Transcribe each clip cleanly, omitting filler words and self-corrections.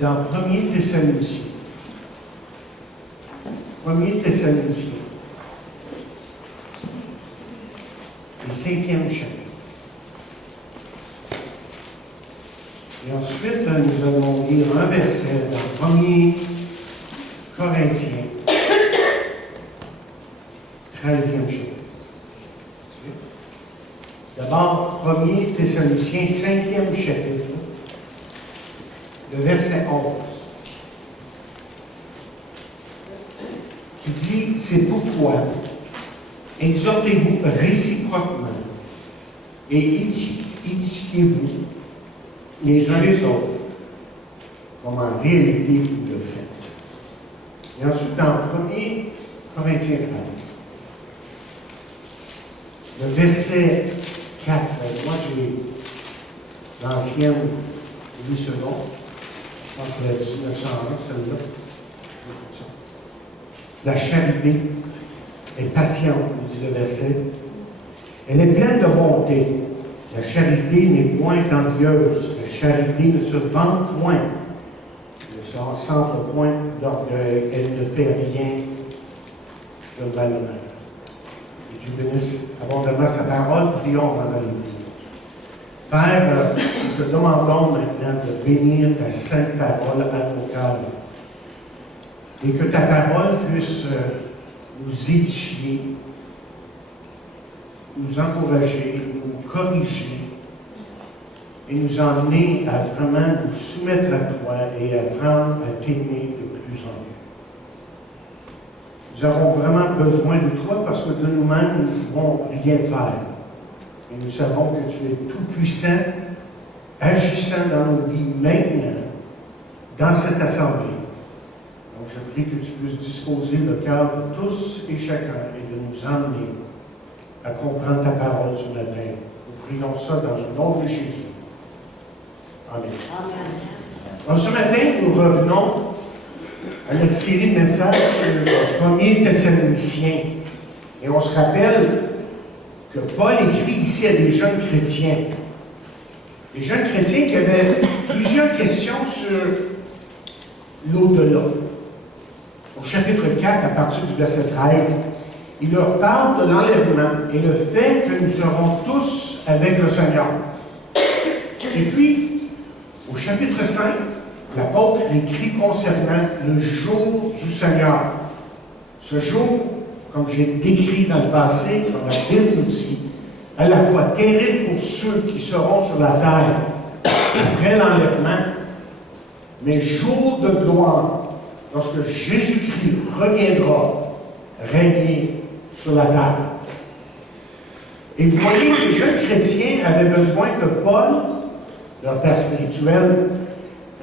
dans 1er Thessaloniciens. 1er Thessaloniciens. Le 5e chapitre. Et ensuite, nous allons lire un verset dans 1er Corinthiens, 13e chapitre. D'abord, 1er Thessaloniciens, 5e chapitre, le verset 11, qui dit, c'est pourquoi exhortez-vous réciproquement et édifiez-vous les uns les autres, comme en réalité vous le faites. Et ensuite, dans 1er Corinthiens 13, le verset 4, moi j'ai l'ancienne Louis II, je pense que c'est la 1901, celle-là. La charité est patiente, nous dit le verset. Elle est pleine de bonté. La charité n'est point envieuse. La charité ne se vante point. Elle ne s'enfle point d'orgueil. Elle ne fait rien de malhonnête. Que Dieu bénisse abondamment sa parole. Prions avant d'aller prier. Père, nous te demandons maintenant de bénir ta sainte parole à nos cœurs. Et que ta parole puisse nous édifier, nous encourager, nous corriger et nous emmener à vraiment nous soumettre à toi et apprendre à t'aimer de plus en plus. Nous avons vraiment besoin de toi parce que de nous-mêmes, nous ne pouvons rien faire. Et nous savons que tu es tout-puissant, agissant dans nos vies maintenant, dans cette assemblée. Donc, je prie que tu puisses disposer le cœur de tous et chacun et de nous emmener à comprendre ta parole ce matin. Nous prions ça dans le nom de Jésus. Amen. Amen. Donc, ce matin, nous revenons à notre série de messages sur le 1er Thessaloniciens. Et on se rappelle que Paul écrit ici à des jeunes chrétiens. Des jeunes chrétiens qui avaient plusieurs questions sur l'au-delà. Au chapitre 4, à partir du verset 13, il leur parle de l'enlèvement et le fait que nous serons tous avec le Seigneur. Et puis, au chapitre 5, l'apôtre écrit concernant le jour du Seigneur. Ce jour, comme j'ai décrit dans le passé, comme la Bible nous dit, à la fois terrible pour ceux qui seront sur la terre après l'enlèvement, mais jour de gloire, lorsque Jésus-Christ reviendra régner sur la terre. Et vous voyez, ces jeunes chrétiens avaient besoin que Paul, leur père spirituel,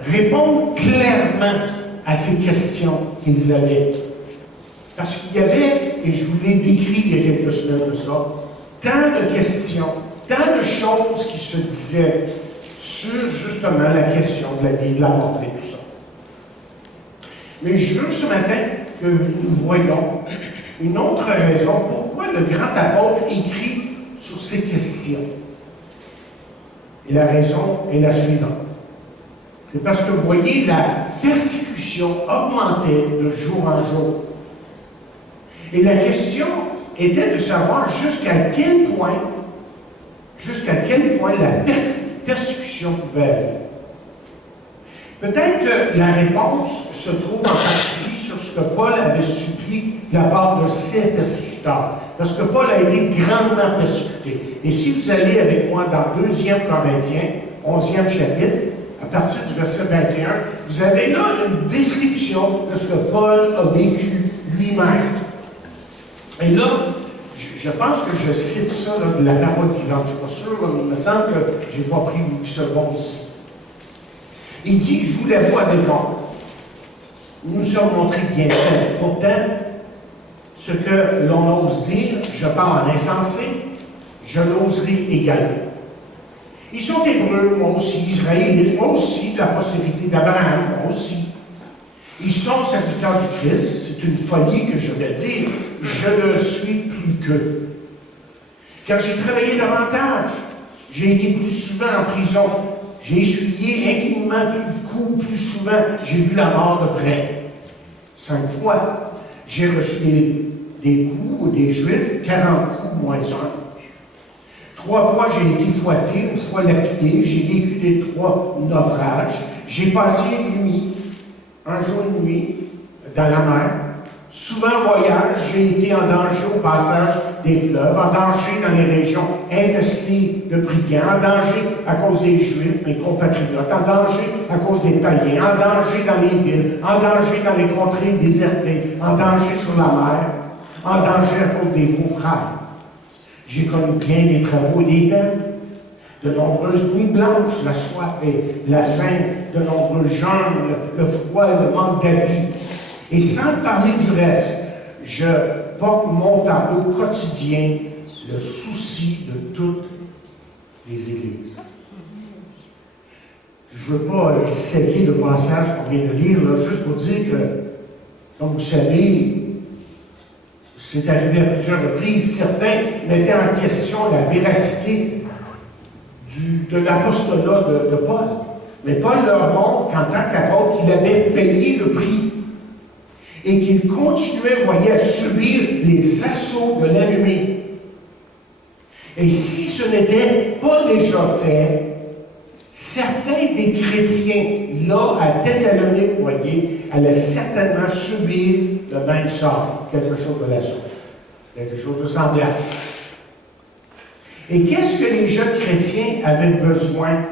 réponde clairement à ces questions qu'ils avaient. Parce qu'il y avait, et je vous l'ai décrit il y a quelques semaines de ça, tant de questions, tant de choses qui se disaient sur justement la question de la vie, de la mort et tout ça. Mais je veux ce matin que nous voyons une autre raison pourquoi le grand apôtre écrit sur ces questions. Et la raison est la suivante. C'est parce que vous voyez, la persécution augmentait de jour en jour. Et la question était de savoir jusqu'à quel point la persécution pouvait aller. Peut-être que la réponse se trouve en partie sur ce que Paul avait subi de la part de ses persécuteurs. Parce que Paul a été grandement persécuté. Et si vous allez avec moi dans 2 Corinthiens, 11e chapitre, à partir du verset 21, vous avez là une description de ce que Paul a vécu lui-même. Et là, je pense que je cite ça là, de la parole vivante. Je ne suis pas sûr, mais il me semble que je n'ai pas pris 8 secondes ici. Il dit, je vous l'avoue avec honte. Nous nous sommes montrés bien faits. Pourtant, ce que l'on ose dire, je parle en insensé, je l'oserai également. Ils sont hébreux, moi aussi, israélites, moi aussi, de la postérité d'Abraham, moi aussi. Ils sont serviteurs du Christ, c'est une folie que je vais dire, je le suis plus qu'eux. Car j'ai travaillé davantage, j'ai été plus souvent en prison, J'ai essuyé infiniment plus de coups, plus souvent. J'ai vu la mort de près. 5 fois. J'ai reçu des coups des Juifs, 40 coups moins 1. 3 fois, j'ai été fouetté, une fois lapidé. J'ai vécu des 3 naufrages. J'ai passé une nuit, un jour et une nuit, dans la mer. Souvent en voyage, j'ai été en danger au passage des fleuves, en danger dans les régions infestées de brigands, en danger à cause des Juifs, mes compatriotes, en danger à cause des païens, en danger dans les villes, en danger dans les contrées désertées, en danger sur la mer, en danger à cause des faux frères. J'ai connu bien des travaux et des peines, de nombreuses nuits blanches, la soif et la faim, de nombreux jeûnes, le froid et le manque d'habits. Et sans parler du reste, je porte mon fardeau quotidien, le souci de toutes les églises. Je ne veux pas disséquer le passage qu'on vient de lire, là, juste pour dire que, comme vous savez, c'est arrivé à plusieurs reprises, certains mettaient en question la véracité de l'apostolat de Paul. Mais Paul leur montre qu'en tant qu'apôtre, qu'il avait payé le prix et qu'il continuait, vous voyez, à subir les assauts de l'ennemi. Et si ce n'était pas déjà fait, certains des chrétiens, là, à Thessalonique, vous voyez, allaient certainement subir le même sort, quelque chose de la sorte, quelque chose de semblable. Et qu'est-ce que les jeunes chrétiens avaient besoin,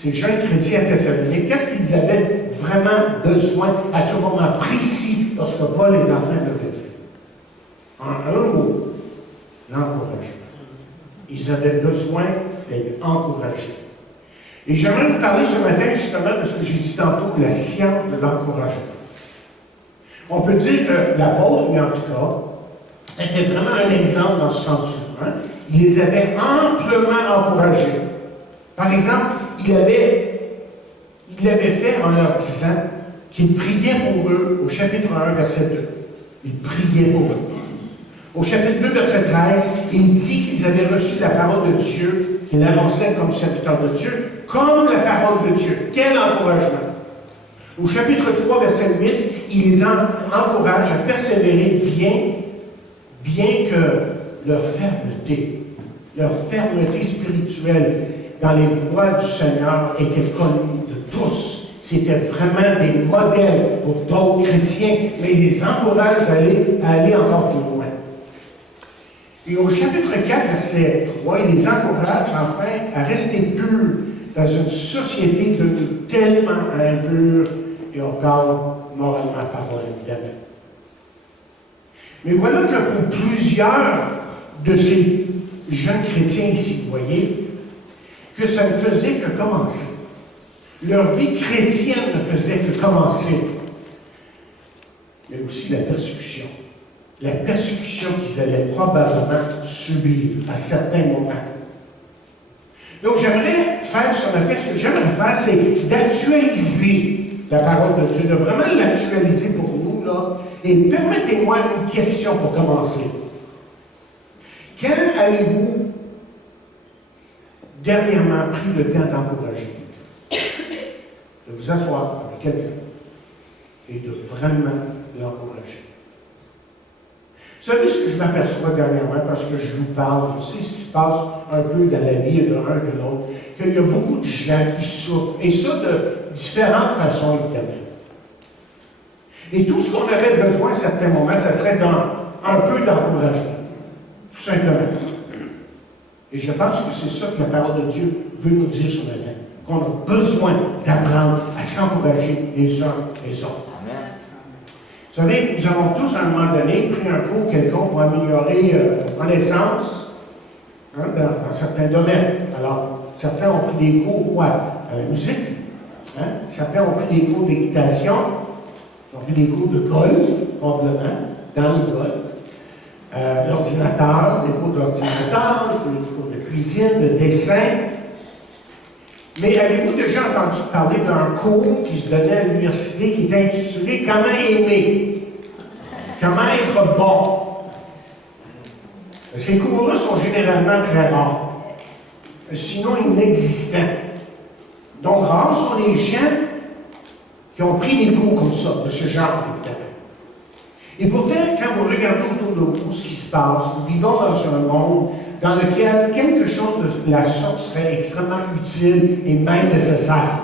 ces jeunes chrétiens à Thessalonique, qu'est-ce qu'ils avaient vraiment besoin à ce moment précis lorsque Paul est en train de le pétrir? En un mot, l'encouragement. Ils avaient besoin d'être encouragés. Et j'aimerais vous parler ce matin justement de ce que j'ai dit tantôt, la science de l'encouragement. On peut dire que l'apôtre, mais en tout cas, était vraiment un exemple dans ce sens-là. Hein? Il les avait amplement encouragés. Par exemple, il l'avait fait en leur disant qu'il priait pour eux au chapitre 1, verset 2. Il priait pour eux. Au chapitre 2, verset 13, il dit qu'ils avaient reçu la parole de Dieu, qu'il annonçait comme serviteur de Dieu, comme la parole de Dieu. Quel encouragement! Au chapitre 3, verset 8, il les encourage à persévérer bien que leur fermeté spirituelle dans les voies du Seigneur était connue de tous. C'était vraiment des modèles pour d'autres chrétiens, mais il les encourage à aller encore plus loin. Et au chapitre 4, verset 3, il les encourage enfin à rester purs dans une société devenue tellement impure, et on parle moralement parlant, évidemment. Mais voilà que pour plusieurs de ces jeunes chrétiens ici, vous voyez, que ça ne faisait que commencer. Leur vie chrétienne ne faisait que commencer. Mais aussi la persécution. La persécution qu'ils allaient probablement subir à certains moments. Donc j'aimerais faire ce matin, ce que j'aimerais faire, c'est d'actualiser la parole de Dieu, de vraiment l'actualiser pour nous, là. Et permettez-moi une question pour commencer. Quand avez-vous dernièrement pris le temps d'encourager quelqu'un? De vous asseoir avec quelqu'un et de vraiment l'encourager. Vous savez ce que je m'aperçois dernièrement, parce que je vous parle, je sais ce qui se passe un peu dans la vie de l'un et de l'autre, qu'il y a beaucoup de gens qui souffrent, et ça de différentes façons, évidemment. Et tout ce qu'on aurait besoin à certains moments, ça serait un peu d'encouragement, tout simplement. Et je pense que c'est ça que la parole de Dieu veut nous dire ce matin, qu'on a besoin d'apprendre à s'encourager les uns les autres. Vous savez, nous avons tous, à un moment donné, pris un cours quelconque pour améliorer notre connaissance dans certains domaines. Alors, certains ont pris des cours, à la musique. Hein? Certains ont pris des cours d'équitation. Ils ont pris des cours de golf, probablement, dans le golf. L'ordinateur, des cours d'ordinateur, des cours de cuisine, de dessin. Mais avez-vous déjà entendu parler d'un cours qui se donnait à l'université qui était intitulé « Comment aimer » ? Comment être bon? Ces cours-là sont généralement très rares, sinon inexistants. Donc, rares sont les gens qui ont pris des cours comme ça, de ce genre, évidemment. Et pourtant, quand vous regardez autour de vous ce qui se passe, nous vivons dans un monde dans lequel quelque chose de la sorte serait extrêmement utile et même nécessaire.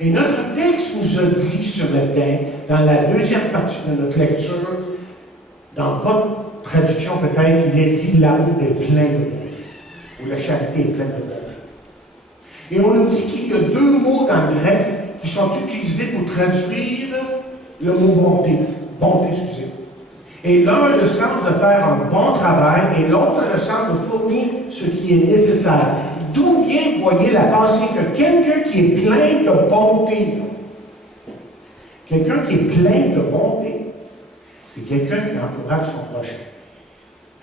Et notre texte nous a dit ce matin, dans la deuxième partie de notre lecture, dans votre traduction peut-être, il est dit « l'amour est plein de bonté » ou « la charité est pleine de bonté ». Et on nous dit qu'il y a deux mots dans le grec qui sont utilisés pour traduire le mot bonté. Bonté, excusez. Et l'un a le sens de faire un bon travail et l'autre a le sens de fournir ce qui est nécessaire. D'où vient, vous voyez, la pensée que quelqu'un qui est plein de bonté, quelqu'un qui est plein de bonté, c'est quelqu'un qui encourage son prochain.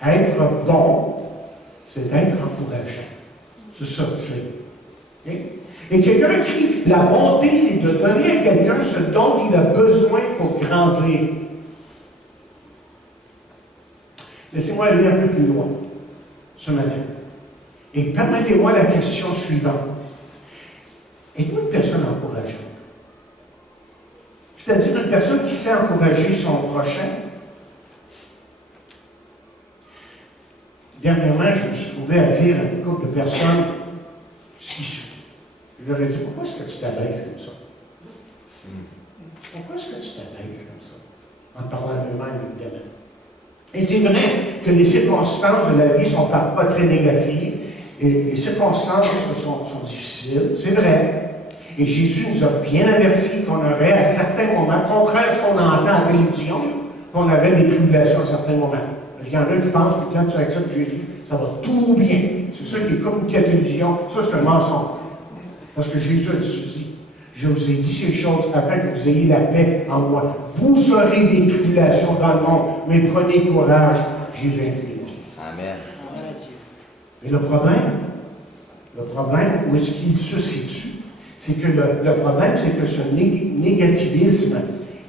Être bon, c'est être encourageant. C'est ça que c'est. Okay? Et quelqu'un qui, la bonté, c'est de donner à quelqu'un ce dont il a besoin pour grandir. Laissez-moi aller un peu plus loin ce matin. Et permettez-moi la question suivante. Êtes-vous une personne encourageante? C'est-à-dire une personne qui sait encourager son prochain? Dernièrement, je me suis trouvé à dire à une couple de personnes ce qui suit. Je leur ai dit, pourquoi est-ce que tu t'abaisses comme ça? Pourquoi est-ce que tu t'abaisses comme ça? En parlant d'eux-mêmes, évidemment. Et c'est vrai que les circonstances de la vie sont parfois très négatives, et les circonstances sont difficiles, c'est vrai. Et Jésus nous a bien avertis qu'on aurait à certains moments, contraire à ce qu'on entend à la télévision, qu'on aurait des tribulations à certains moments. Il y en a qui pensent que quand tu acceptes Jésus, ça va tout bien. C'est ça qui est communiqué à la télévision. Ça, c'est un mensonge. Parce que Jésus a dit ceci. Je vous ai dit ces choses afin que vous ayez la paix en moi. Vous aurez des tribulations dans le monde, mais prenez courage, j'ai vaincu le monde. Amen. Mais le problème, où est-ce qu'il se situe? C'est que le problème, c'est que ce négativisme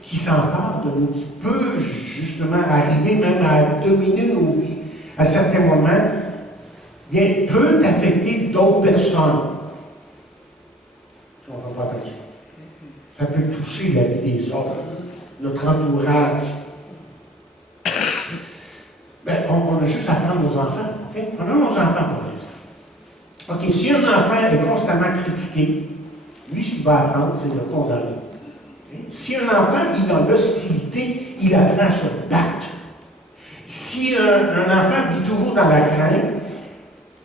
qui s'empare de nous, qui peut justement arriver même à dominer nos vies à certains moments, bien, peut affecter d'autres personnes. On ne va pas attention. Ça peut toucher la vie des autres, notre entourage. Bien, on a juste à prendre nos enfants. Okay? Prenons nos enfants pour l'instant. OK, si un enfant est constamment critiqué, lui, ce qu'il va apprendre, c'est de le condamner. Okay? Si un enfant vit dans l'hostilité, il apprend à se battre. Si un enfant vit toujours dans la crainte,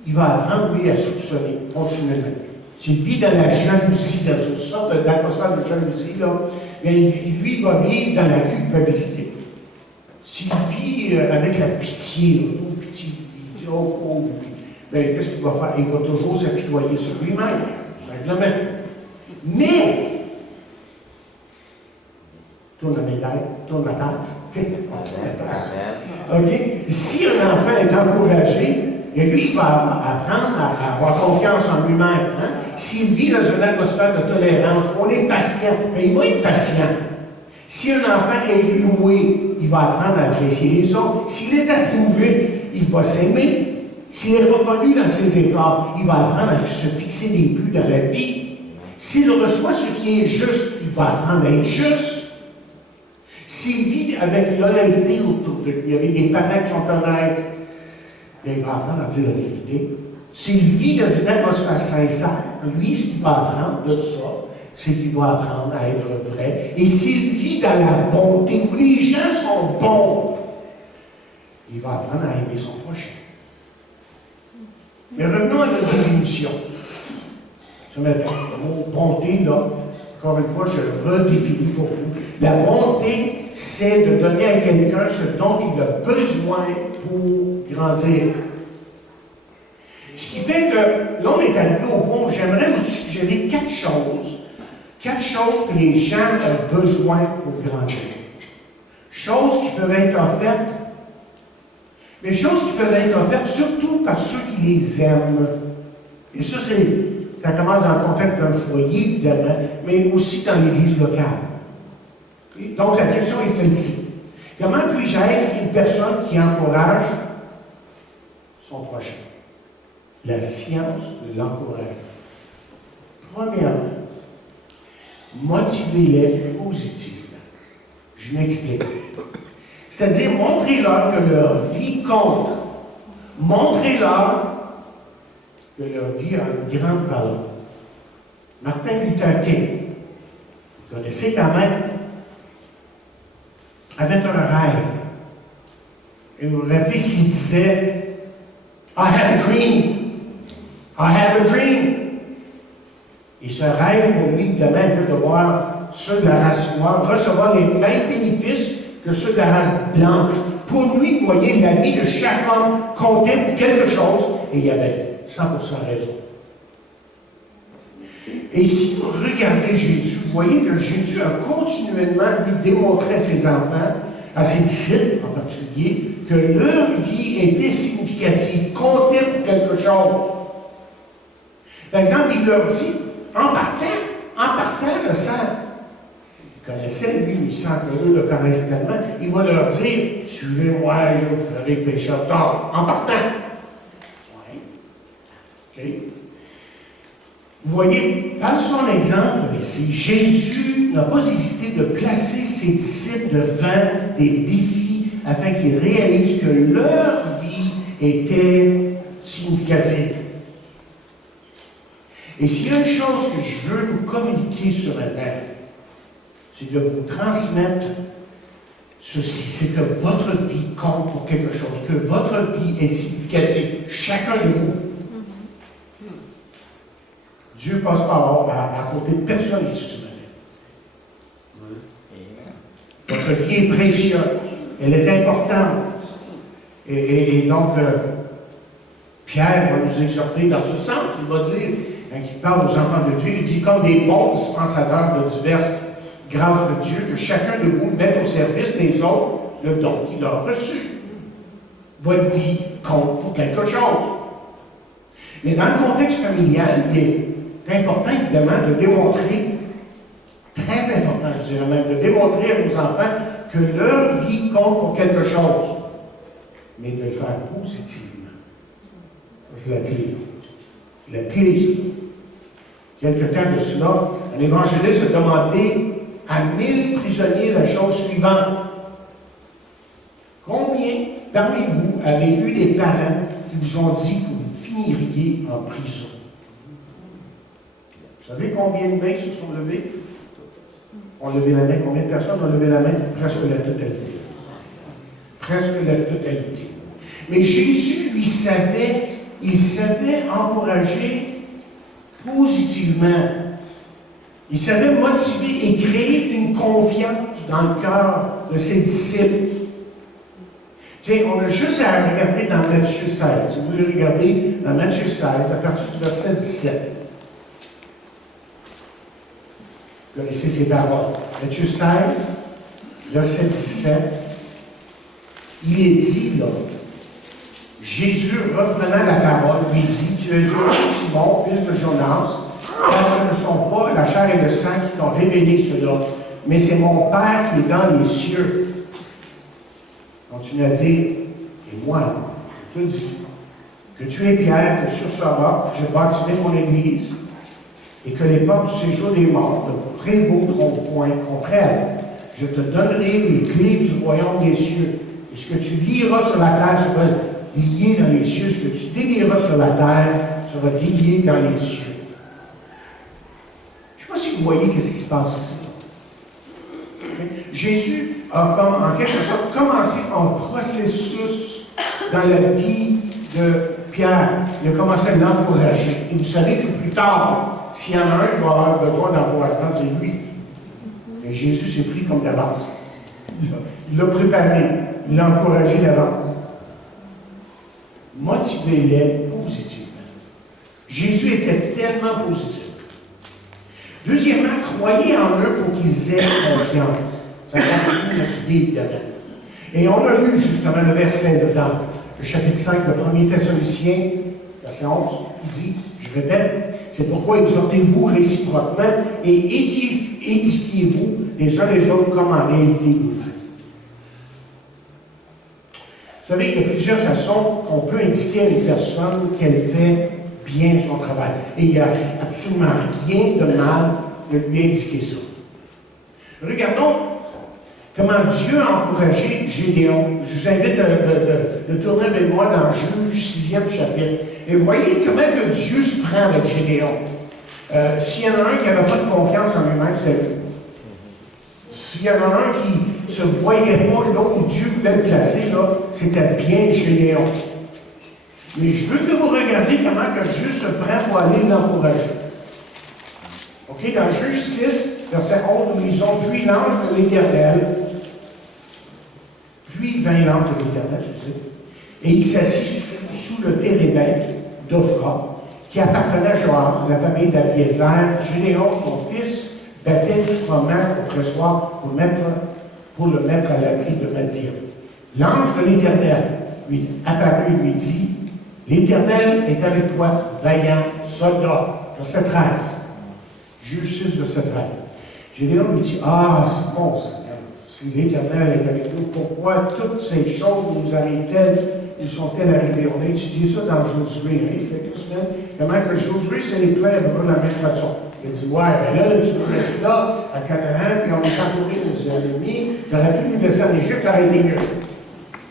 il va apprendre, lui, à soupçonner continuellement. S'il vit dans la jalousie, dans une sorte d'atmosphère de jalousie, là, lui, il va vivre dans la culpabilité. S'il vit avec la pitié, pitié, il dit, oh pauvre, bien, qu'est-ce qu'il va faire? Il va toujours s'apitoyer sur lui-même, simplement. Mais, tourne la médaille, tourne la page. OK? Si un enfant est encouragé, et lui, il va apprendre à avoir confiance en lui-même. Hein? S'il vit dans une atmosphère de tolérance, on est patient, mais il va être patient. Si un enfant est loué, il va apprendre à apprécier les autres. S'il est approuvé, il va s'aimer. S'il est reconnu dans ses efforts, il va apprendre à se fixer des buts dans la vie. S'il reçoit ce qui est juste, il va apprendre à être juste. S'il vit avec l'honnêteté autour de lui, avec des parents qui sont honnêtes, il va apprendre à dire la vérité. S'il vit dans une atmosphère sincère, lui, ce qu'il va apprendre de ça, c'est qu'il doit apprendre à être vrai. Et s'il vit dans la bonté, où les gens sont bons, il va apprendre à aimer son prochain. Mais revenons à notre définition. Ce matin, le mot bonté, là, encore une fois, je le redéfinis pour vous. La bonté, c'est de donner à quelqu'un ce dont il a besoin pour grandir. Ce qui fait que, là, on est arrivé au point où j'aimerais vous suggérer quatre choses que les gens ont besoin pour grandir. Choses qui peuvent être offertes, mais choses qui peuvent être offertes surtout par ceux qui les aiment. Et ça commence dans le contexte d'un foyer, évidemment, mais aussi dans l'Église locale. Donc, la question est celle-ci. Comment puis-je être une personne qui encourage son prochain? La science de l'encouragement. Premièrement, motivez-les positivement. Je m'explique. C'est-à-dire, montrez-leur que leur vie compte. Montrez-leur que leur vie a une grande valeur. Martin Luther King, vous connaissez quand même, avait un rêve. Et vous vous rappelez ce qu'il disait? I have a dream. I have a dream. Et ce rêve, pour lui, évidemment, était de voir ceux de la race noire recevoir les mêmes bénéfices que ceux de la race blanche. Pour lui, vous voyez, la vie de chaque homme comptait pour quelque chose, et il y avait 100% raison. Et si vous regardez Jésus, vous voyez que Jésus a continuellement lui démontré à ses enfants, à ses disciples en particulier, que leur vie était significative, comptait pour quelque chose. Par exemple, il leur dit, en partant le sang, il connaissait, lui, sans qu'eux le connaissent tellement, il va leur dire, suivez-moi, je vous ferai pécheur d'or, en partant. Oui. OK. Vous voyez, par son exemple ici, Jésus n'a pas hésité de placer ses disciples devant des défis afin qu'ils réalisent que leur vie était significative. Et s'il y a une chose que je veux nous communiquer sur la terre, c'est de vous transmettre ceci, c'est que votre vie compte pour quelque chose, que votre vie est significative, chacun de vous. Dieu passe par à côté de personne ici ce matin. Votre vie est précieuse, elle est importante. Et donc, Pierre va nous exhorter dans ce sens. Il va dire, quand il parle aux enfants de Dieu, il dit comme des bons dispensadeurs de diverses grâces de Dieu, que chacun de vous mette au service des autres le don qu'il a reçu. Votre vie compte pour quelque chose. Mais dans le contexte familial, il est important, évidemment, de démontrer, très important, je dirais même, de démontrer à nos enfants que leur vie compte pour quelque chose, mais de le faire positivement. Ça, c'est la clé. La clé, quelque temps de cela, un évangéliste a demandé à 1000 prisonniers la chose suivante. Combien parmi vous avez eu des parents qui vous ont dit que vous finiriez en prison? Vous savez combien de mains se sont levées? On a levé la main. Combien de personnes ont levé la main? Presque la totalité. Presque la totalité. Mais Jésus, lui, il savait encourager positivement. Il savait motiver et créer une confiance dans le cœur de ses disciples. Tiens, on a juste à regarder dans Matthieu 16. Si vous voulez regarder dans Matthieu 16, à partir du verset 17. Vous connaissez ces paroles. Matthieu 16, verset 17. Il est dit là, Jésus, reprenant la parole, lui dit, tu es heureux, Simon, fils de Jonas, car ce ne sont pas la chair et le sang qui t'ont révélé cela, mais c'est mon Père qui est dans les cieux. Continue à dire, et moi, je te dis, que tu es Pierre, que sur ce roc, je bâtirai mon Église, et que les portes du séjour des morts ne prévaudront point contre elle. Je te donnerai les clés du royaume des cieux. Et ce que tu liras sur la terre sera lié dans les cieux. Ce que tu délieras sur la terre sera lié dans les cieux. Je ne sais pas si vous voyez ce qui se passe ici. Jésus a, comme, en quelque sorte, commencé un processus dans la vie de Pierre. Il a commencé à l'encourager. Et vous savez que plus tard, s'il y en a un qui va avoir besoin d'encouragement, c'est lui. Mais Jésus s'est pris comme d'avance. Il l'a préparé, il l'a encouragé d'avance. Motivez-les positivement. Jésus était tellement positif. Deuxièmement, croyez en eux pour qu'ils aient confiance. Ça continue notre idée, évidemment. Et on a lu justement le verset dans le chapitre 5 de 1er Thessaloniciens, verset 11, qui dit, je répète, c'est pourquoi exhortez-vous réciproquement et édifiez-vous les uns les autres comme en réalité vous faites. Vous savez, il y a plusieurs façons qu'on peut indiquer à une personne qu'elle fait bien son travail. Et il n'y a absolument rien de mal de lui indiquer ça. Regardons comment Dieu a encouragé Gédéon. Je vous invite de tourner avec moi dans Juge 6e chapitre. Et vous voyez comment que Dieu se prend avec Gédéon. S'il y en a un qui n'avait pas de confiance en lui-même, c'est lui. S'il y en a un qui ne se voyait pas là où Dieu voulait le placer, là, c'était bien Gédéon. Mais je veux que vous regardiez comment que Dieu se prend pour aller l'encourager. OK, dans Juge 6, verset 11, nous lisons, puis l'ange de l'Éternel, puis vint l'ange de l'Éternel, excusez, et il s'assit sous le térébinthe d'Ophra, qui appartenait à Joas, de la famille d'Abiézer. Gédéon, son fils, battait du froment au pressoir pour le mettre à l'abri de Madian. L'ange de l'Éternel lui apparut et lui dit, l'Éternel est avec toi, vaillant soldat. Verset 13. Juge 6, verset 13. Gédéon lui dit, ah, c'est bon, Seigneur, si l'Éternel est avec nous, pourquoi toutes ces choses nous arrivent-elles, nous sont-elles arrivées? On a étudié ça dans Josué, il y a quelques semaines, comment que Josué s'est déclaré de la même façon. Il a dit, ouais, ben là, tu nous restes là, à Canaan, puis on est entouré de nos ennemis, j'aurais pu nous laisser en Égypte, ça aurait été mieux.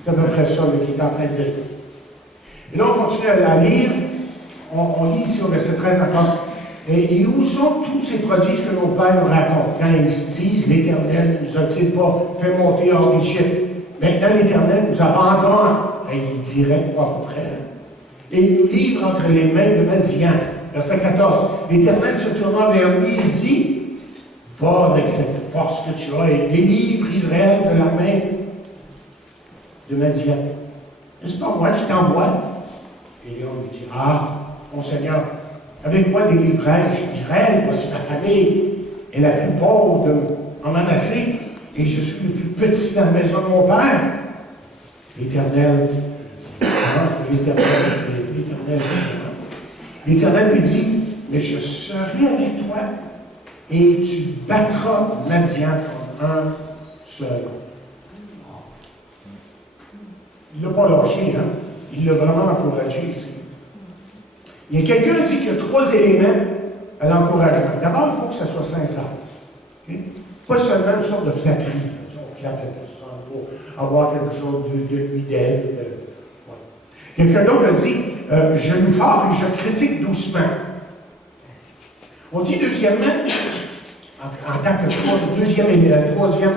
C'est à peu près ça qu'il est en train de dire. Et là, on continue à lire, on lit ici au verset 13 encore. Et où sont tous ces prodiges que nos pères nous racontent? Quand ils disent, l'Éternel ne nous a-t-il pas fait monter hors d'Égypte? Maintenant, l'Éternel nous abandonne. Et il dirait, pas à peu près. Et il nous livre entre les mains de Madian. Verset 14. L'Éternel se tourna vers lui et dit, va avec cette force que tu as et délivre Israël de la main de Madian. N'est-ce pas moi qui t'envoie? Et Léon lui dit, ah, mon Seigneur, avec quoi délivrerai-je Israël? Voici ma famille est la plus pauvre en Manassé, et je suis le plus petit dans la maison de mon père. L'Éternel, l'Éternel lui dit, mais je serai avec toi, et tu battras Madian comme un seul. Il ne l'a pas lâché, hein? Il l'a vraiment encouragé ici. Il y a quelqu'un qui dit qu'il y a 3 éléments à l'encouragement. D'abord, il faut que ça soit sincère. Okay? Pas seulement une sorte de flatterie. On flatte la personne pour avoir quelque chose de lui d'elle. Ouais. Quelqu'un d'autre a dit je nous fort et je critique doucement. On dit deuxièmement, en tant que troisième,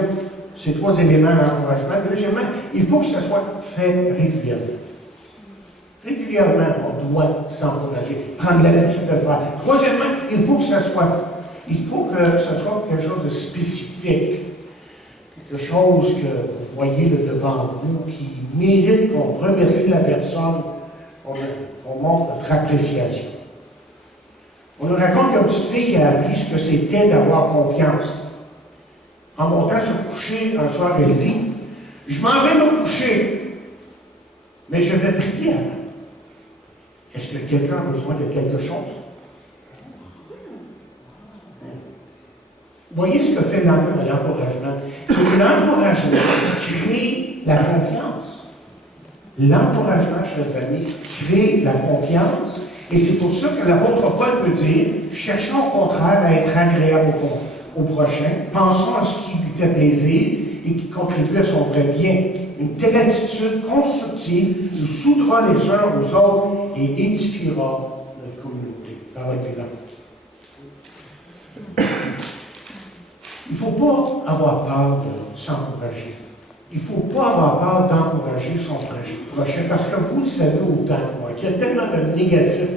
ces 3 éléments d'encouragement. Deuxièmement, il faut que ça soit fait régulièrement. Régulièrement, on doit s'encourager, prendre l'habitude de le faire. Troisièmement, il faut que ce soit quelque chose de spécifique, quelque chose que vous voyez là devant vous, qui mérite qu'on remercie la personne, qu'on montre notre appréciation. On nous raconte qu'une petite fille qui a appris ce que c'était d'avoir confiance. En montant se coucher un soir, elle dit, je m'en vais me coucher, mais je vais prier avant. Est-ce que quelqu'un a besoin de quelque chose? Vous voyez ce que fait l'encouragement? C'est l'encouragement qui crée la confiance. L'encouragement, chers amis, crée la confiance. Et c'est pour ça que l'apôtre Paul peut dire, cherchons au contraire à être agréable au prochain, pensons à ce qui lui fait plaisir et qui contribue à son vrai bien. Une telle attitude constructive nous soudera les uns aux autres et édifiera notre communauté. Parole de l'Évangile. Il ne faut pas avoir peur de s'encourager. Il ne faut pas avoir peur d'encourager son prochain, parce que vous le savez autant que moi, qu'il y a tellement de négatifs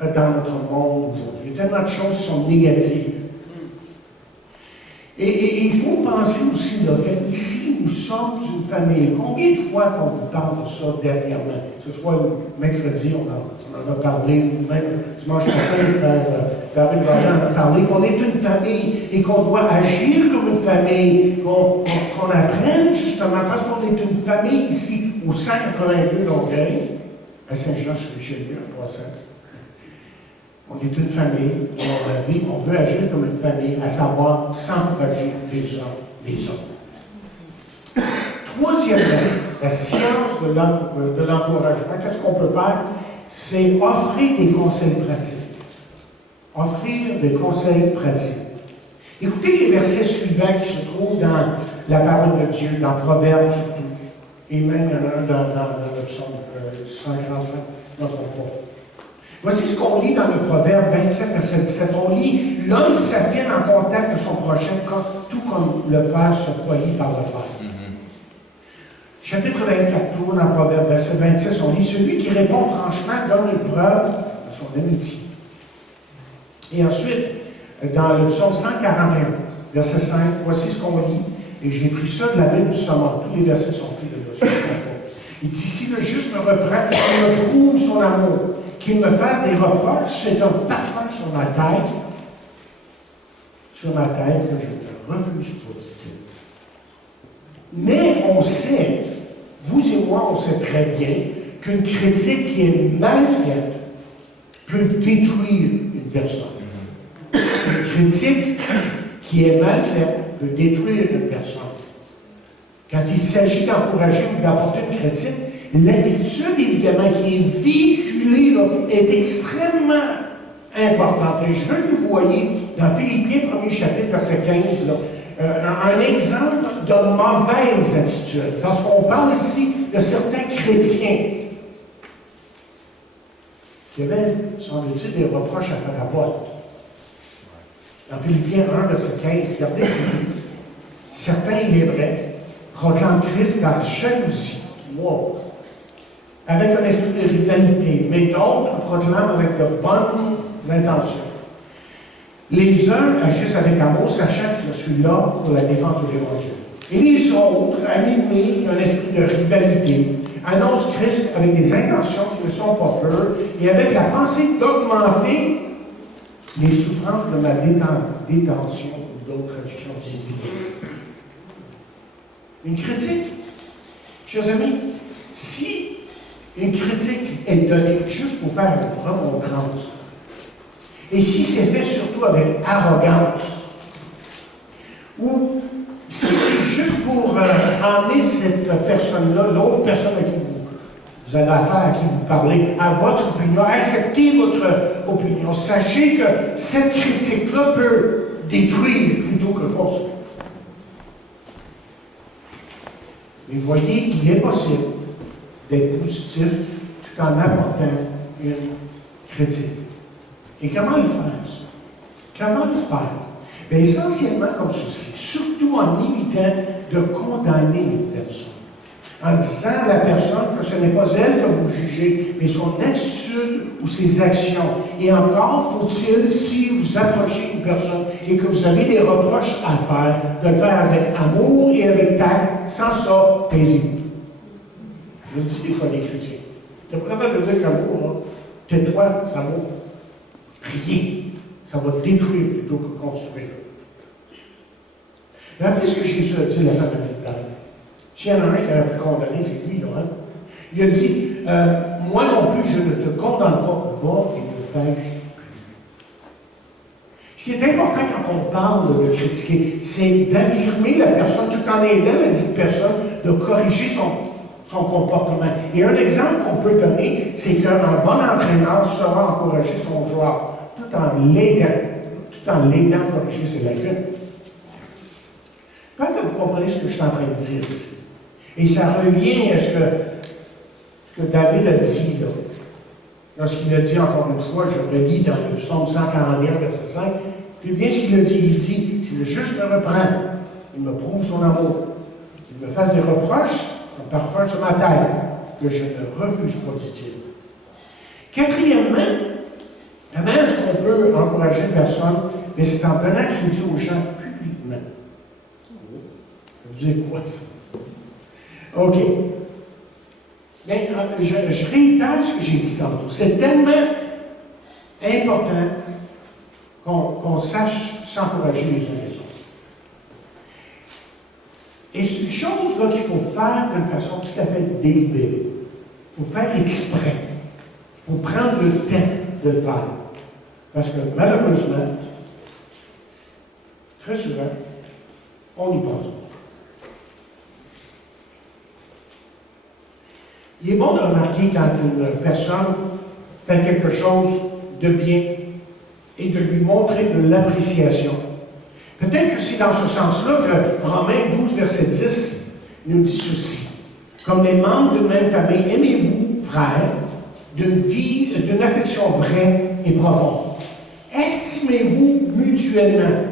dans notre monde aujourd'hui. Il y a tellement de choses qui sont négatives. Et il faut penser aussi là, qu'ici, nous sommes une famille. Combien de fois qu'on vous parle de ça dernièrement? Que ce soit mercredi, on en a parlé, ou même dimanche matin, frère David Vardan en a parlé, qu'on est une famille et qu'on doit agir comme une famille, qu'on apprenne justement, parce qu'on est une famille ici, au 182 Longueuil, à Saint-Jean-sur-Richelieu, en passant. On est une famille, on veut agir comme une famille, à savoir s'encourager les uns les autres. Troisièmement, la science de l'encouragement. Qu'est-ce qu'on peut faire? c'est offrir des conseils pratiques. Offrir des conseils pratiques. Écoutez les versets suivants qui se trouvent dans la parole de Dieu, dans Proverbes surtout, et même il y en a un dans le psaume 145, non, pas. Voici ce qu'on lit dans le Proverbe 27, verset 17. On lit « L'homme s'attire en contact de son prochain, tout comme le fer se polie par le fer. Chapitre 24 tourne en Proverbe, verset 26, on lit « Celui qui répond franchement donne une preuve de son amitié. » Et ensuite, dans le psaume 141, verset 5, voici ce qu'on lit, et j'ai pris ça de la Bible du Sommant, tous les versets sont pris de là. Il dit « Si le juste me reprend, qu'il me prouve son amour, qu'il me fasse des reproches, c'est un parfum sur ma tête que je ne refuse pas, dit-il. » Mais on sait, vous et moi, on sait très bien qu'une critique qui est mal faite peut détruire une personne. Une critique qui est mal faite peut détruire une personne. Quand il s'agit d'encourager ou d'apporter une critique, l'attitude, évidemment, qui est véhiculée là, est extrêmement importante. Et je veux que vous voyez dans Philippiens 1er chapitre, verset 15, là, un exemple de mauvaise attitude. Parce qu'on parle ici de certains chrétiens qui avaient, semble-t-il, des reproches à faire à Paul. Dans Philippiens 1, verset 15, regardez ce qu'il dit. Certains, il est vrai, proclament Christ par jalousie, avec un esprit de rivalité, mais d'autres proclament avec de bonnes intentions. Les uns agissent avec amour, sachant que je suis là pour la défense de l'Évangile. Et les autres, animés d'un esprit de rivalité, annoncent Christ avec des intentions qui ne sont pas pures et avec la pensée d'augmenter les souffrances de ma détention ou d'autres traductions disent. Une critique, chers amis, si une critique est donnée juste pour faire une remontrance, et si c'est fait surtout avec arrogance, ou si c'est juste pour emmener cette personne-là, l'autre personne à qui vous avez affaire, à qui vous parlez, à votre opinion, à accepter votre opinion, sachez que cette critique-là peut détruire plutôt que construire. Mais voyez, il est possible d'être positif tout en apportant une critique. Et comment le faire, ça? Comment le faire? Bien, essentiellement comme ceci, surtout en évitant de condamner une personne, en disant à la personne que ce n'est pas elle que vous jugez, mais son attitude ou ses actions. Et encore, faut-il, si vous approchez une personne et que vous avez des reproches à faire, de le faire avec amour et avec tact, sans ça, paisible. Je dis des fois les chrétiens. Tu es capable de dire qu'amour, tais-toi, ça vaut rien. Ça va détruire plutôt que construire. Rappelez ce que Jésus a dit à la femme de Philippi. S'il y en a un qui aurait pu condamner, c'est lui, là. Hein? Il a dit, moi non plus, je ne te condamne pas, va et ne pêche plus. Ce qui est important quand on parle de critiquer, c'est d'affirmer la personne tout en aidant la dite personne de corriger son comportement. Et un exemple qu'on peut donner, c'est qu'un bon entraîneur saura encourager son joueur tout en l'aidant à corriger ses lacunes. Peut-être que vous comprenez ce que je suis en train de dire ici. Et ça revient à ce que David a dit là. Lorsqu'il a dit, encore une fois, je relis dans le psaume 141, verset 5, puis bien ce qu'il a dit, il dit, si le juste me reprend, il me prouve son amour, qu'il me fasse des reproches, un parfum sur ma tête, que je ne refuse pas, dit-il. Quatrièmement, comment est-ce qu'on peut encourager une personne? Mais c'est en donnant crédit aux gens publiquement. Je vous dis quoi ça? OK. Mais je réitère ce que j'ai dit tantôt. C'est tellement important qu'on sache s'encourager les uns les autres. Et c'est une chose là, qu'il faut faire d'une façon tout à fait délibérée. Il faut faire exprès. Il faut prendre le temps de le faire. Parce que malheureusement, très souvent, on n'y pense pas. Il est bon de remarquer quand une personne faire quelque chose de bien et de lui montrer de l'appréciation. Peut-être que c'est dans ce sens-là que Romains 12, verset 10 nous dit ceci. Comme les membres d'une même famille, aimez-vous, frères, d'une affection vraie et profonde. Estimez-vous mutuellement.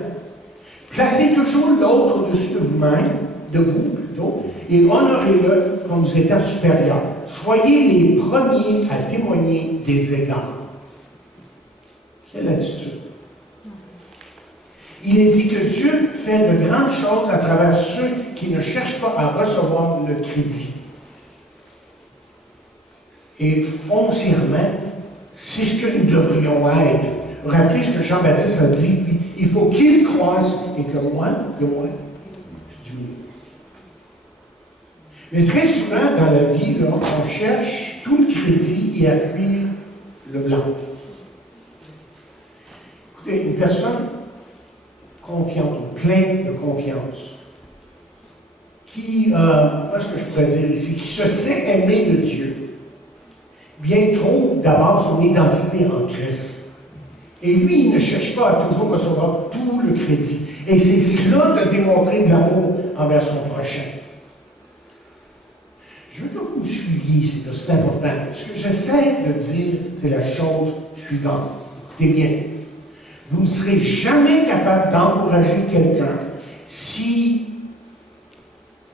Placez toujours l'autre au-dessus de vous-même, de vous plutôt, et honorez-le comme vous étant supérieur. Soyez les premiers à témoigner des égards. Quelle attitude! Il est dit que Dieu fait de grandes choses à travers ceux qui ne cherchent pas à recevoir le crédit. Et foncièrement, c'est ce que nous devrions être. Rappelez ce que Jean-Baptiste a dit, il faut qu'il croisse et que moi, je diminue. Mais très souvent dans la vie, là, on cherche tout le crédit et à fuir le blanc. Écoutez, une personne confiante, ou pleine de confiance, qui, ce que je pourrais dire ici, qui se sait aimé de Dieu, bien trouve d'abord son identité en Christ. Et lui, il ne cherche pas à toujours recevoir tout le crédit. Et c'est cela de démontrer de l'amour envers son prochain. Je veux que vous me suiviez, c'est important. Ce que j'essaie de dire, c'est la chose suivante. Écoutez bien. Vous ne serez jamais capable d'encourager quelqu'un si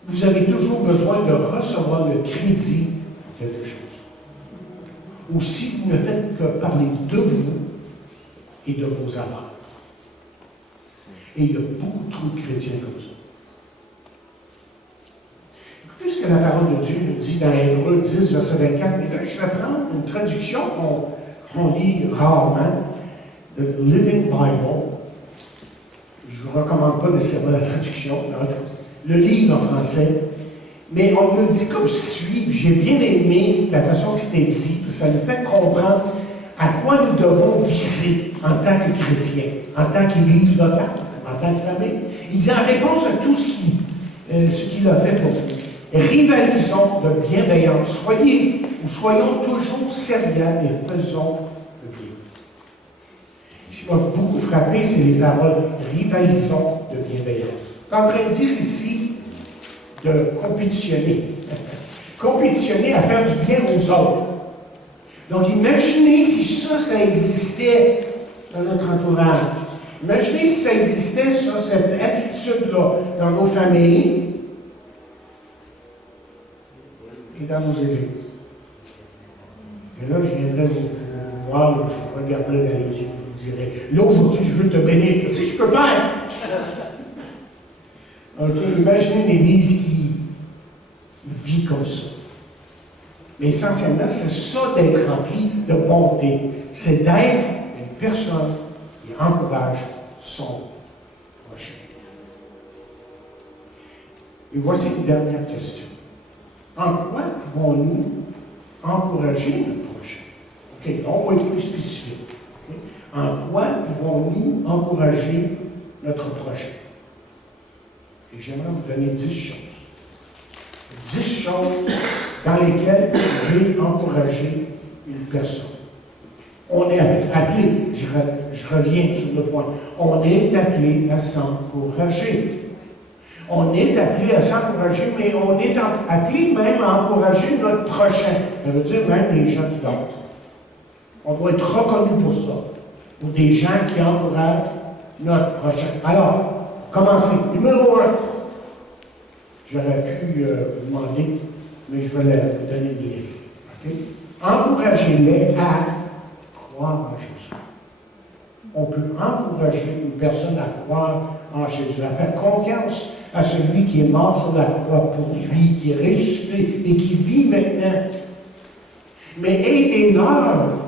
vous avez toujours besoin de recevoir le crédit de quelque chose. Ou si vous ne faites que parler de vous et de vos affaires. Et il y a beaucoup trop de chrétiens comme ça. Écoutez ce que la parole de Dieu nous dit dans Hébreux 10, verset 24. Et là, je vais prendre une traduction qu'on lit rarement. The Living Bible, je ne vous recommande pas nécessairement la traduction, le livre en français, mais on nous dit comme suit, j'ai bien aimé la façon que c'était dit, parce que ça nous fait comprendre à quoi nous devons viser en tant que chrétiens, en tant qu'Église locale, en tant que famille. Il dit en réponse à tout ce qu'il a fait pour nous, rivalisons de bienveillance, soyons toujours sérieux et faisons le bien. Ce qui m'a beaucoup frappé, c'est les paroles « rivalisons de bienveillance ». Je suis en train de dire ici de compétitionner. Compétitionner à faire du bien aux autres. Donc, imaginez si ça existait dans notre entourage. Imaginez si ça existait, cette attitude-là, dans nos familles et dans nos églises. Et là, je viendrais vous voir, je vous regarderai dans les yeux. Là, aujourd'hui, je veux te bénir. Qu'est-ce que je peux faire? OK, imaginez une église qui vit comme ça. Mais essentiellement, c'est ça d'être rempli de bonté. C'est d'être une personne qui encourage son prochain. Et voici une dernière question. En quoi pouvons-nous encourager notre prochain? OK, on va être plus spécifique. En quoi pouvons-nous encourager notre prochain? Et j'aimerais vous donner 10 choses. 10 choses dans lesquelles vous pouvez encourager une personne. On est appelé, je reviens sur le point, on est appelé à s'encourager. On est appelé à s'encourager, mais on est appelé même à encourager notre prochain. Ça veut dire même les gens du dehors. On doit être reconnu pour ça. Pour des gens qui encouragent notre prochain. Alors, commencez. Numéro 1. J'aurais pu vous demander, mais je vais vous donner une liste. Okay? Encouragez-les à croire en Jésus. On peut encourager une personne à croire en Jésus, à faire confiance à celui qui est mort sur la croix pour lui, qui est ressuscité et qui vit maintenant. Mais aidez-leur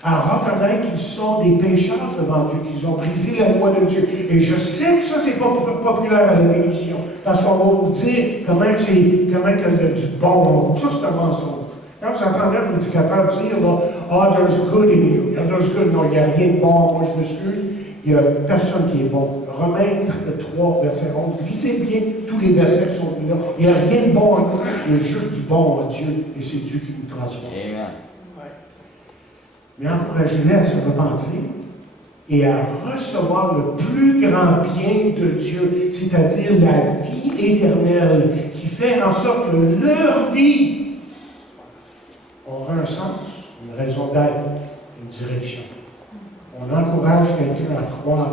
à reconnaître qu'ils sont des pécheurs devant Dieu, qu'ils ont brisé la loi de Dieu. Et je sais que ça, c'est pas populaire à la télévision, parce qu'on va vous dire comment il y a du bon. Ça, c'est un mensonge. Quand vous entendez un prédicateur dire, là, ah, there's good in you. There's good. Non, il n'y a rien de bon. Moi, je m'excuse. Il n'y a personne qui est bon. Romains 3, verset 11. Lisez bien tous les versets qui sont là. Il n'y a rien de bon en nous. Il y a juste du bon en Dieu. Et c'est Dieu qui nous transforme. Amen. mais encouragez-les à se repentir et à recevoir le plus grand bien de Dieu, c'est-à-dire la vie éternelle, qui fait en sorte que leur vie aura un sens, une raison d'être, une direction. On encourage quelqu'un à croire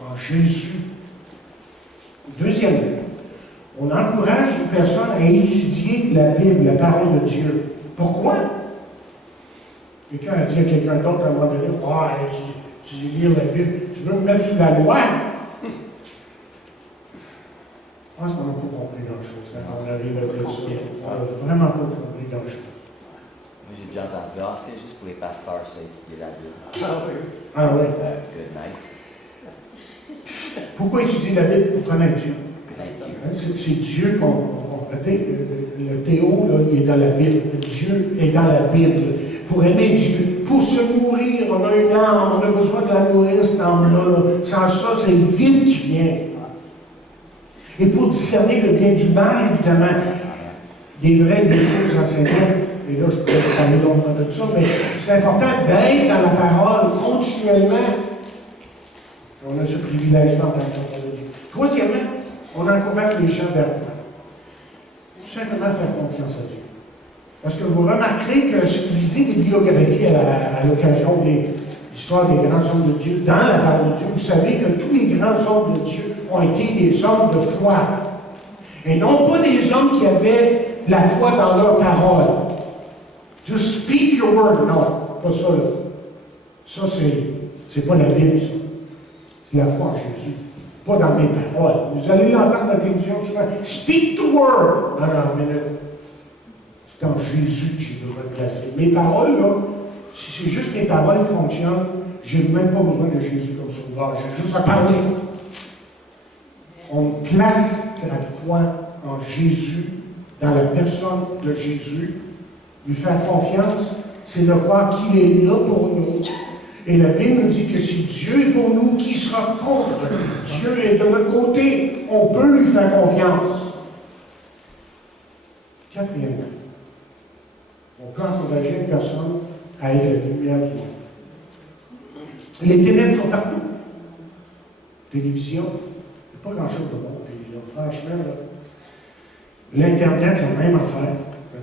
en Jésus. Deuxièmement, on encourage une personne à étudier la Bible, la parole de Dieu. Pourquoi? Quelqu'un a dit à quelqu'un d'autre à un moment donné, tu lis la Bible, tu veux me mettre sous la loi? Je pense qu'on n'a pas compris grand-chose quand on arrive à dire ça. On n'a vraiment pas compris grand-chose. Moi, j'ai déjà entendu, c'est juste pour les pasteurs, ça, étudier la Bible. Ah oui. Good night. Pourquoi étudier la Bible? Pour connaître Dieu. C'est Dieu qu'on répète. Le théo, là, il est dans la Bible. Dieu est dans la Bible. Pour aimer Dieu, pour se nourrir, on a une âme, on a besoin de la nourrir, cette âme-là. Sans ça, c'est le vide qui vient. Et pour discerner le bien du mal, évidemment, des vrais, des faux enseignants, et là, je peux parler longtemps de ça, mais c'est important d'être dans la parole continuellement. On a ce privilège d'entendre la parole de Dieu. Troisièmement, on encourage les gens vers quoi? Tout simplement faire confiance à Dieu. Parce que vous remarquerez que si vous lisez des biographies à l'occasion de l'histoire des grands hommes de Dieu, dans la parole de Dieu, vous savez que tous les grands hommes de Dieu ont été des hommes de foi. Et non pas des hommes qui avaient la foi dans leur parole. Just speak your word. Non, pas ça, là. Ça, c'est pas la Bible, ça. C'est la foi en Jésus. Pas dans mes paroles. Vous allez l'entendre dans la télévision souvent. Speak the word. Non, mais c'est en Jésus que j'ai besoin de placer. Mes paroles, là, si c'est juste mes paroles qui fonctionnent, je n'ai même pas besoin de Jésus comme sauveur. J'ai juste à parler. On place cette foi en Jésus, dans la personne de Jésus. Lui faire confiance, c'est de croire qu'il est là pour nous. Et la Bible nous dit que si Dieu est pour nous, qui sera contre? Dieu est de notre côté. On peut lui faire confiance. Quatrièmement, on peut encourager une personne à être la lumière du monde. Les ténèbres sont partout. Télévision, il n'y a pas grand-chose de bon, télévision. Franchement, l'Internet, la même affaire.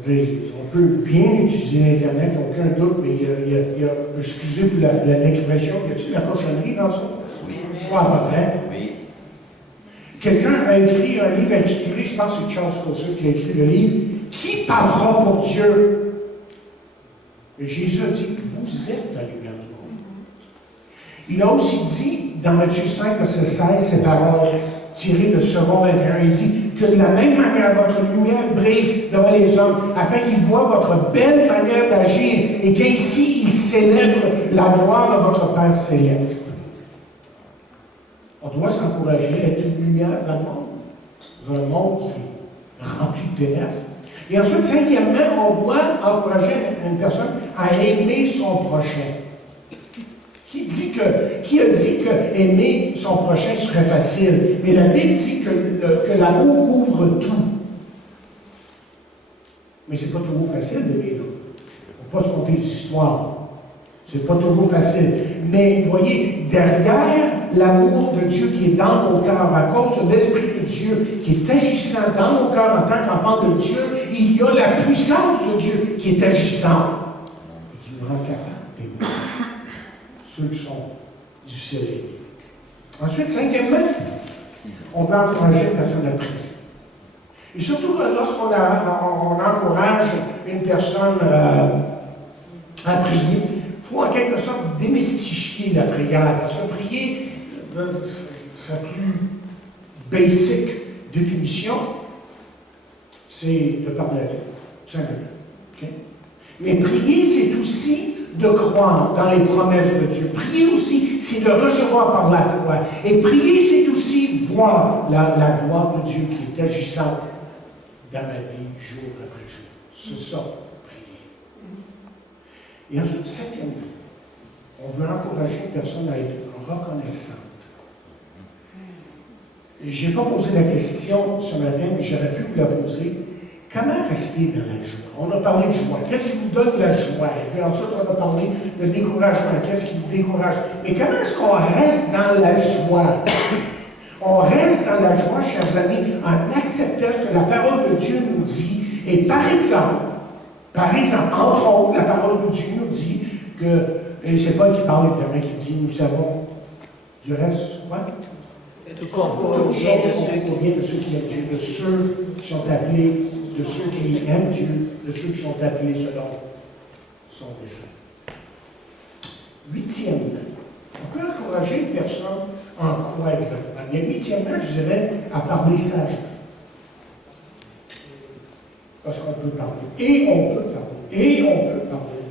C'est-à-dire, on peut bien utiliser l'Internet, il n'y a aucun doute, mais il y a excusez pour l'expression, y a-t-il la cochonnerie dans ça? Oui. Pas à peu près. Oui. Quelqu'un a écrit un livre intitulé, je pense que c'est Charles Scofield qui a écrit le livre, Qui parlera pour Dieu? Et Jésus a dit que vous êtes la lumière du monde. Il a aussi dit, dans Matthieu 5, verset 16, ces paroles tirées de Second 21, il dit que de la même manière, votre lumière brille devant les hommes, afin qu'ils voient votre belle manière d'agir et qu'ainsi ils célèbrent la gloire de votre Père céleste. On doit s'encourager à être une lumière dans le monde, dans un monde qui est rempli de ténèbres. Et ensuite, cinquièmement, on doit encourager une personne à aimer son prochain. Qui a dit que aimer son prochain serait facile? Mais la Bible dit que l'amour couvre tout. Mais c'est pas toujours facile d'aimer, là. Il ne faut pas se conter des histoires. C'est pas toujours facile. Mais, vous voyez, derrière l'amour de Dieu qui est dans mon cœur, à cause de l'Esprit de Dieu qui est agissant dans mon cœur en tant qu'enfant de Dieu, il y a la puissance de Dieu qui est agissante et qui nous rend capable d'aimer ceux qui sont difficiles. Ensuite, cinquièmement, on va encourager une personne à prier. Et surtout lorsqu'on encourage une personne à prier, il faut en quelque sorte démystifier la prière. Parce que prier, sa plus basic définition, c'est de parler à Dieu, simplement. Okay? Mais prier, c'est aussi de croire dans les promesses de Dieu. Prier aussi, c'est de recevoir par la foi. Et prier, c'est aussi voir la gloire de Dieu qui est agissante dans ma vie, jour après jour. C'est ça, prier. Et ensuite, septièmement, on veut encourager une personne à être reconnaissante. Je n'ai pas posé la question ce matin, mais j'aurais pu vous la poser. Comment rester dans la joie? On a parlé de joie. Qu'est-ce qui vous donne la joie? Et puis ensuite, on a parlé de découragement. Qu'est-ce qui vous décourage? Mais comment est-ce qu'on reste dans la joie? On reste dans la joie, chers amis, en acceptant ce que la parole de Dieu nous dit. Et par exemple, entre autres, la parole de Dieu nous dit que, et c'est Paul qui parle évidemment, qui dit, nous savons du reste, quoi? Tout concourt au bien de ceux qui aiment Dieu, de ceux qui sont appelés, de ceux qui aiment Dieu, de ceux qui sont appelés selon son dessein. Huitièmement, on peut encourager une personne en quoi exactement? Bien, huitièmement, je dirais à parler sagement. Parce qu'on peut parler. Et on peut parler. Et on peut parler.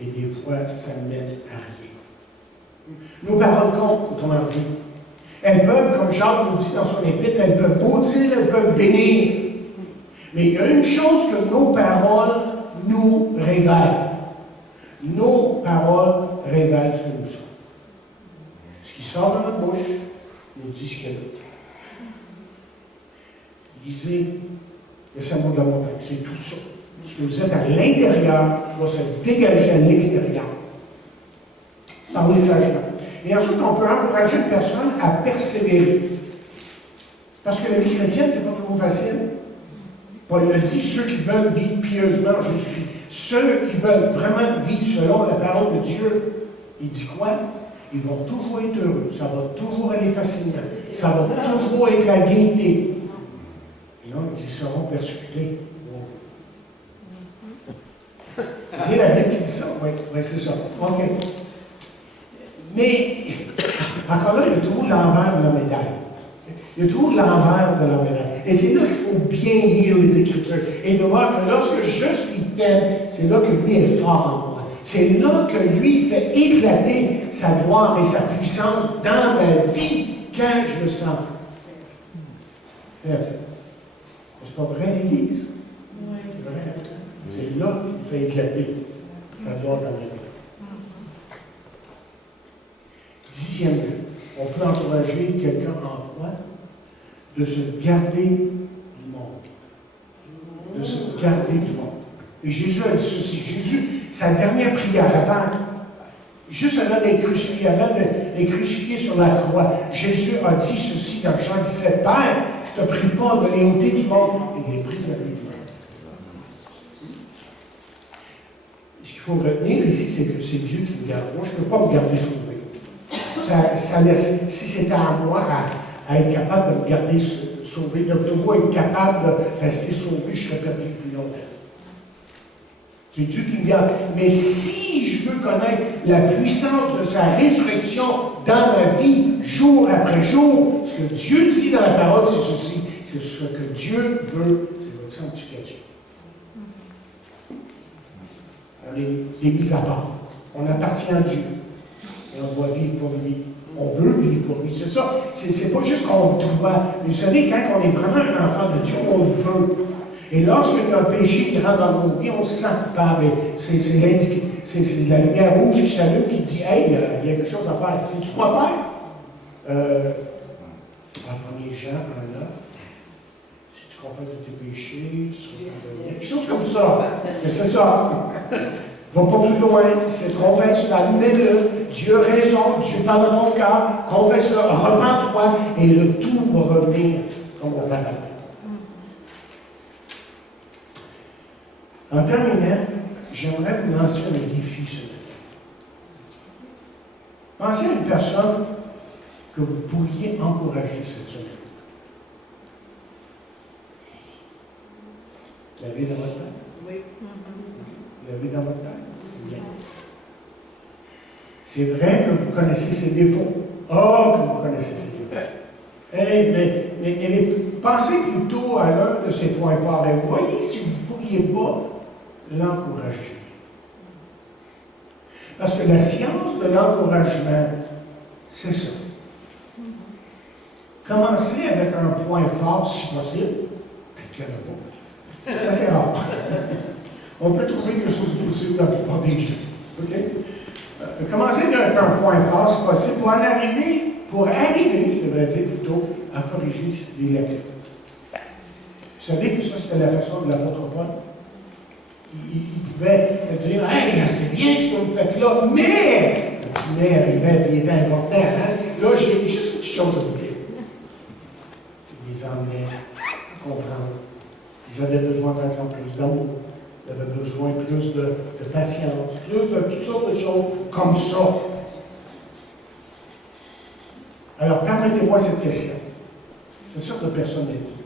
Et des fois, ça ne mène à rien. Nos paroles comptent, autrement dit. Elles peuvent, comme Jacques nous dit dans son épître, elles peuvent maudire, elles peuvent bénir. Mais il y a une chose que nos paroles nous révèlent. Nos paroles révèlent ce que nous sommes. Ce qui sort de notre bouche nous dit ce qu'il y a d'autre. Lisez le sermon de la montagne, c'est tout ça. Ce que vous êtes à l'intérieur doit se dégager à l'extérieur. Parlez sagement. Et ensuite, on peut encourager une personne à persévérer. Parce que la vie chrétienne, ce n'est pas toujours facile. Paul le dit, ceux qui veulent vivre pieusement en Jésus-Christ, ceux qui veulent vraiment vivre selon la parole de Dieu, il dit quoi? Ils vont toujours être heureux. Ça va toujours aller facilement. Ça va toujours être la gaieté. Et non, ils seront persécutés. Et la Bible qui dit ça? Oui, c'est ça. OK. Mais, encore là, il y a toujours l'envers de la médaille. Il y a toujours l'envers de la médaille. Et c'est là qu'il faut bien lire les Écritures. Et de voir que lorsque je suis faible, c'est là que lui est fort en moi. C'est là que lui fait éclater sa gloire et sa puissance dans ma vie quand je me sens faible. C'est pas vrai, l'Église? Oui. C'est vrai. C'est là qu'il fait éclater sa gloire dans ma vie. Dixièmement, on peut encourager quelqu'un en foi de se garder du monde. De se garder du monde. Et Jésus a dit ceci. Jésus, sa dernière prière juste avant d'être crucifié, avant d'être crucifié sur la croix, Jésus a dit ceci dans Jean 17, Père, je ne te prie pas de les ôter du monde et de les priser du monde. Ce qu'il faut retenir ici, c'est que c'est Dieu qui me garde. Moi, je ne peux pas me garder sauvé. Si c'était à moi à être capable de me garder sauvé, de moi être capable de rester sauvé, je serais perdu depuis longtemps. C'est Dieu qui me garde. Mais si je veux connaître la puissance de sa résurrection dans ma vie, jour après jour, ce que Dieu dit dans la parole, c'est ceci. C'est ce que Dieu veut, c'est votre sanctification. On est mis à part. On appartient à Dieu. Et on doit vivre pour lui. On veut vivre pour lui. C'est ça. C'est pas juste qu'on doit. Mais vous savez, quand on est vraiment un enfant de Dieu, on le veut. Et lorsqu'il y a un péché qui rentre dans nos vies, on se sent coupable. C'est la lumière rouge qui s'allume qui dit hey, il y a quelque chose à faire. Sais-tu quoi faire? En 1er Jean 1 9. Si tu confesses tes péchés, quelque chose comme ça. Mais c'est ça. Va pas plus loin, c'est confesse-le, admets-le, Dieu a raison, Dieu parle dans ton cœur, confesse-le, repens-toi, et le tout va revenir comme on parle. En terminant, j'aimerais vous lancer un défi ce matin. Pensez à une personne que vous pourriez encourager cette semaine. Vous l'avez dans votre tête? Oui. Vous l'avez dans votre tête? Bien. C'est vrai que vous connaissez ses défauts. Oh, que vous connaissez ses défauts. Mais pensez plutôt à l'un de ses points forts et voyez si vous ne pourriez pas l'encourager. Parce que la science de l'encouragement, c'est ça. Commencez avec un point fort, si possible. Peut-être qu'il n'y en a pas. C'est assez rare. On peut trouver quelque chose de possible dans la plupart des gens. OK? Commencez avec un point fort, si possible, pour arriver, je devrais dire plutôt, à corriger les lacunes. Vous savez que ça, c'était la façon de l'apôtre Paul. Il pouvait dire, hey, c'est bien ce que vous faites là, mais le petit mais arrivait et il était important. Hein? Là, j'ai juste une petite chose à vous dire. Il les emmenait à comprendre. Ils avaient besoin, par exemple, plus d'amour. Ils avaient besoin plus de patience, plus de toutes sortes de choses comme ça. Alors, permettez-moi cette question. Quelle sorte de personne êtes-vous?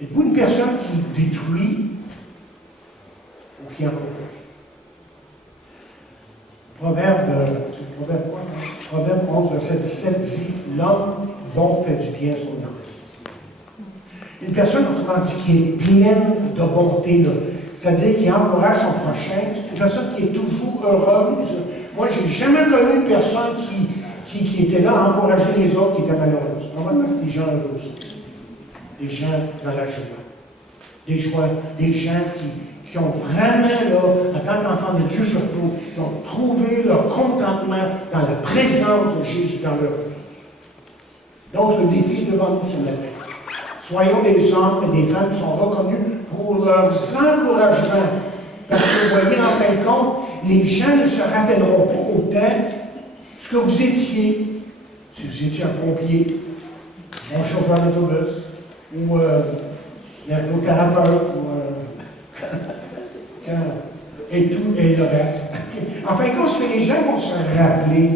Êtes-vous une personne qui détruit ou qui encourage? Proverbe 11, verset 17 dit, l'homme bon fait du bien à son âme. Une personne, autrement dit, qui est pleine de bonté, c'est-à-dire qui encourage son prochain, c'est une personne qui est toujours heureuse. Moi, je n'ai jamais connu une personne qui était là à encourager les autres qui étaient malheureuses. Normalement, c'est des gens heureux aussi. Des gens dans la joie. Des gens qui ont vraiment, là, en tant qu'enfants de Dieu surtout, qui ont trouvé leur contentement dans la présence de Jésus dans leur vie. Donc, le défi est devant nous ce matin. Soyons des hommes et des femmes qui sont reconnus pour leurs encouragements. Parce que vous voyez, en fin de compte, les gens ne se rappelleront pas autant ce que vous étiez. Si vous étiez un pompier, un chauffeur d'autobus, ou un thérapeute, et tout, et le reste. En fin de compte, ce que les gens vont se rappeler,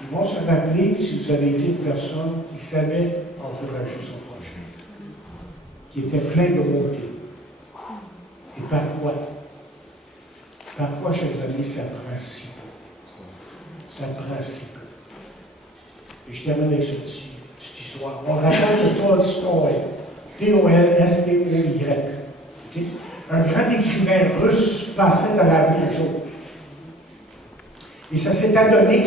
ils vont se rappeler si vous avez été une personne qui savait encourager son prochain, qui était plein de bonté. Et parfois, chers amis, ça prend si peu. Ça prend si peu. Et je termine avec cette petite histoire. On raconte Tolstoï, T-O-L-S-T-O-Y. Okay? Un grand écrivain russe passait dans la rue un jour. Et ça s'est adonné.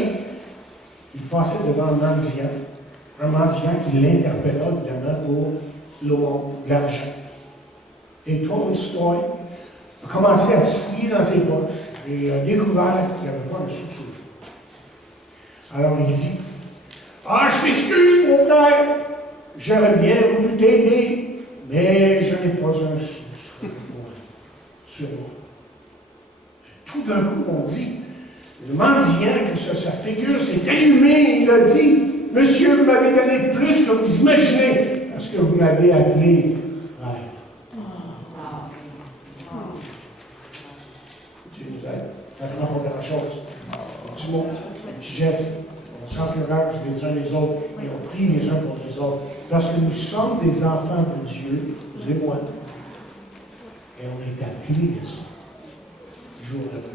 Il passait devant un mendiant qui l'interpella évidemment pour l'argent. Et Tolstoï a commencé à fouiller dans ses poches et a découvert qu'il n'y avait pas un sou. Alors il dit, « Ah, je m'excuse, mon frère, j'aurais bien voulu t'aider, mais je n'ai pas un sou sur moi. » Tout d'un coup, on dit, le mendiant, que sa figure s'est allumée, il a dit, « Monsieur, vous m'avez donné plus que vous imaginez, parce que vous m'avez appelé frère. » Dieu nous aide. Ça ne prend pas grand-chose. Un petit mot, un petit geste. On s'encourage les uns les autres et on prie les uns pour les autres. Parce que nous sommes des enfants de Dieu, vous et moi. Et on est appelés à ça. Jour après